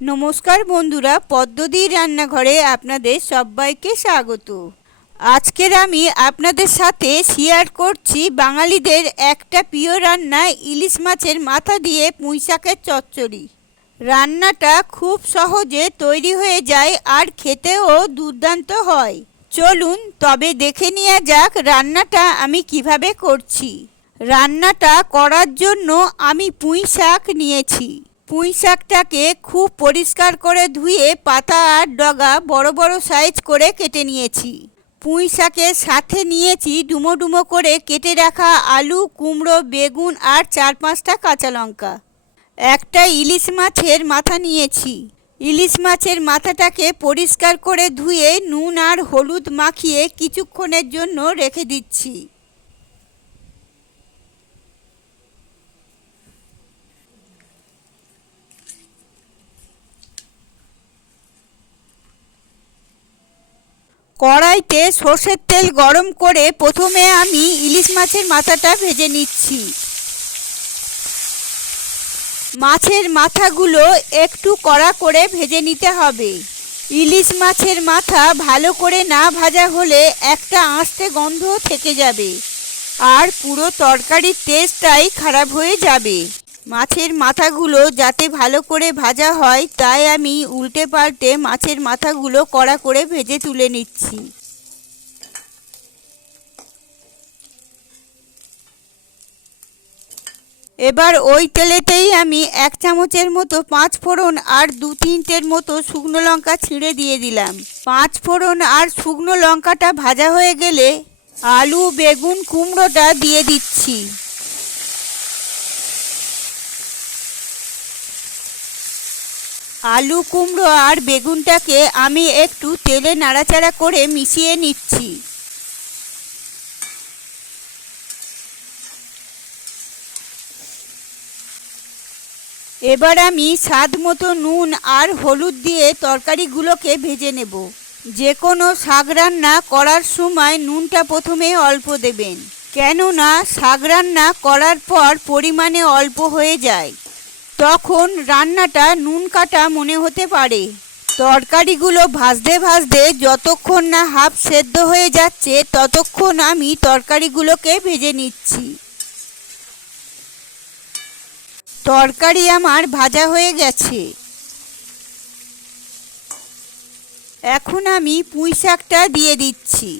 নমস্কার বন্ধুরা, পদ্মদির রান্নাঘরে আপনাদের সবাইকে স্বাগত। আজকের আমি আপনাদের সাথে শেয়ার করছি বাঙালিদের একটা প্রিয় রান্না, ইলিশ মাছের মাথা দিয়ে পুঁইশাকের চচ্চড়ি। রান্নাটা খুব সহজে তৈরি হয়ে যায় আর খেতেও দুর্দান্ত হয়। চলুন তবে দেখে নেওয়া যাক রান্নাটা আমি কিভাবে করছি। রান্নাটা করার জন্য আমি পুঁইশাক নিয়েছি। পুঁইশাকটাকে খুব পরিষ্কার করে ধুয়ে পাতা আর ডগা বড় বড় সাইজ করে কেটে নিয়েছি। পুঁইশাকের সাথে নিয়েছি ডুমো ডুমো করে কেটে রাখা আলু, কুমড়ো, বেগুন আর 4-5টা কাঁচা লঙ্কা। একটা ইলিশ মাছের মাথা নিয়েছি। ইলিশ মাছের মাথাটাকে পরিষ্কার করে ধুয়ে নুন আর হলুদ মাখিয়ে কিছুক্ষণের জন্য রেখে দিচ্ছি। কড়াইতে সর্ষের তেল গরম করে প্রথমে আমি ইলিশ মাছের মাথাটা ভেজে নিচ্ছি। মাছের মাথাগুলো একটু কড়া করে ভেজে নিতে হবে। ইলিশ মাছের মাথা ভালো করে না ভাজা হলে একটা আঁশটে গন্ধ থেকে যাবে আর পুরো তরকারির টেস্টটাই খারাপ হয়ে যাবে। মাছের মাথাগুলো যাতে ভালো করে ভাজা হয় তাই আমি উল্টে পাল্টে মাছের মাথাগুলো কড়া করে ভেজে তুলে নিচ্ছি। এবার ওই তেলেতেই আমি 1 চামচের মতো 5 ফোড়ন আর 2-3টের মতো শুকনো লঙ্কা ছিঁড়ে দিয়ে দিলাম। 5 ফোড়ন আর শুকনো লঙ্কাটা ভাজা হয়ে গেলে আলু, বেগুন, কুমড়োটা দিয়ে দিচ্ছি। আলু, কুমড়ো আর বেগুনটাকে আমি একটু তেলে নাড়াচাড়া করে মিশিয়ে নিচ্ছি। এবার আমি স্বাদ মতো নুন আর হলুদ দিয়ে তরকারিগুলোকে ভেজে নেব। যে কোনো শাক রান্না করার সময় নুনটা প্রথমে অল্প দেবেন, কেননা শাক রান্না করার পর পরিমাণে অল্প হয়ে যায়, তখন রান্নাটা নুন কাটা মনে হতে পারে। তরকারিগুলো ভাজতে ভাজতে যতক্ষণ না হাফ সেদ্ধ হয়ে যাচ্ছে ততক্ষণ আমি তরকারিগুলোকে ভেজে নিচ্ছি। তরকারি আমার ভাজা হয়ে গেছে। এখন আমি পুঁইশাকটা দিয়ে দিচ্ছি।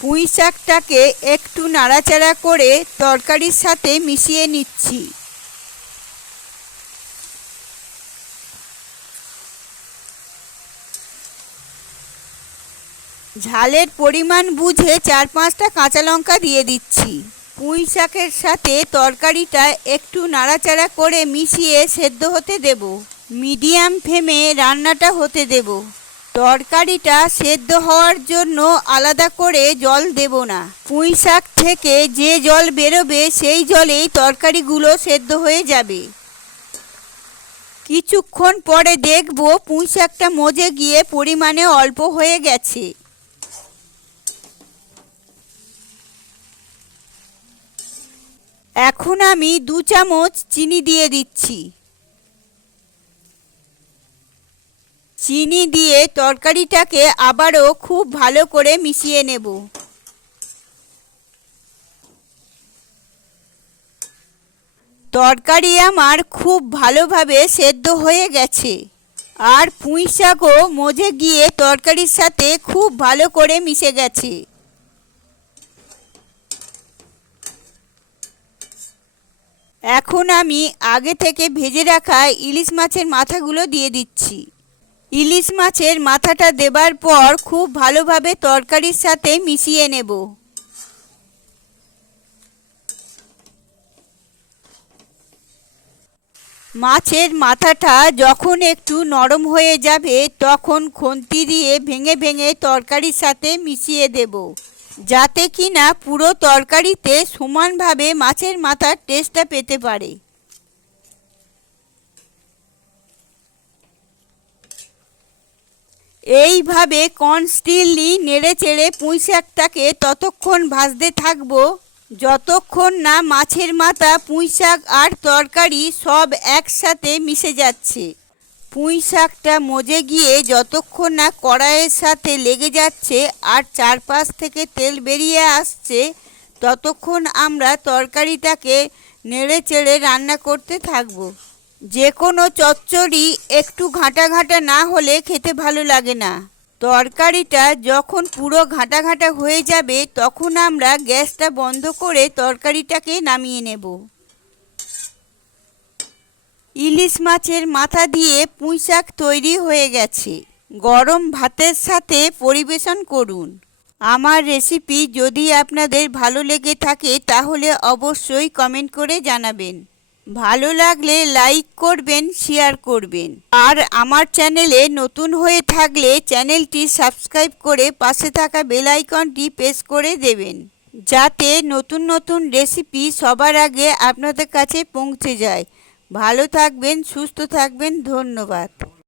পুঁইশাকটাকে একটু নাড়াচাড়া করে তরকারির সাথে মিশিয়ে নিচ্ছি। ঝালের পরিমাণ বুঝে 4-5টা কাঁচা লঙ্কা দিয়ে দিচ্ছি। পুঁই শাকের সাথে তরকারিটা একটু নাড়াচাড়া করে মিশিয়ে সেদ্ধ হতে দেব। মিডিয়াম ফ্লেমে রান্নাটা হতে দেব। তরকারিটা সেদ্ধ হওয়ার জন্য আলাদা করে জল দেব না। পুঁই শাক থেকে যে জল বেরোবে সেই জলেই তরকারিগুলো সেদ্ধ হয়ে যাবে। কিছুক্ষণ পরে দেখব পুঁই শাকটা মজে গিয়ে পরিমাণে অল্প হয়ে গেছে। এখন আমি 2 চামচ চিনি দিয়ে দিচ্ছি। চিনি দিয়ে তরকারিটাকে আবারও খুব ভালো করে মিশিয়ে নেব। তরকারি আমার খুব ভালোভাবে সেদ্ধ হয়ে গেছে আর পুঁই শাকও মজে গিয়ে তরকারির সাথে খুব ভালো করে মিশে গেছে। এখন আমি আগে থেকে ভেজে রাখা ইলিশ মাছের মাথাগুলো দিয়ে দিচ্ছি। ইলিশ মাছের মাথাটা দেবার পর খুব ভালোভাবে তরকারির সাথে মিশিয়ে নেব। মাছের মাথাটা যখন একটু নরম হয়ে যাবে তখন খুন্তি দিয়ে ভেঙে ভেঙে তরকারির সাথে মিশিয়ে দেব, যাতে কিনা পুরো তরকারিতে সমানভাবে মাছের মাথার টেস্টটা পেতে পারে। এইভাবে কনস্ট্যান্টলি নেড়ে চেড়ে পুঁই শাকটাকে ততক্ষণ ভাজতে থাকবো যতক্ষণ না মাছের মাথা, পুঁই শাক আর তরকারি সব একসাথে মিশে যাচ্ছে। পুঁই শাকটা মজে গিয়ে যতক্ষণ না কড়াইয়ের সাথে লেগে যাচ্ছে আর চারপাশ থেকে তেল বেরিয়ে আসছে, ততক্ষণ আমরা তরকারিটাকে নেড়ে চেড়ে রান্না করতে থাকবো। যে কোনো চচ্চড়ি একটু ঘাঁটা ঘাঁটা না হলে খেতে ভালো লাগে না। তরকারিটা যখন পুরো ঘাঁটা ঘাঁটা হয়ে যাবে তখন আমরা গ্যাসটা বন্ধ করে তরকারিটাকে নামিয়ে নেব। ইলিশ মাছের মাথা দিয়ে পুঁই শাক তৈরি হয়ে গেছে। গরম ভাতের সাথে পরিবেশন করুন। আমার রেসিপি যদি আপনাদের ভালো লেগে থাকে তাহলে অবশ্যই কমেন্ট করে জানাবেন। ভালো লাগলে লাইক করবেন, শেয়ার করবেন। আর আমার চ্যানেলে নতুন হয়ে থাকলে চ্যানেলটি সাবস্ক্রাইব করে পাশে থাকা বেল আইকনটি প্রেস করে দেবেন, যাতে নতুন নতুন রেসিপি সবার আগে আপনাদের কাছে পৌঁছে যায়। ভালো থাকবেন, সুস্থ থাকবেন, ধন্যবাদ।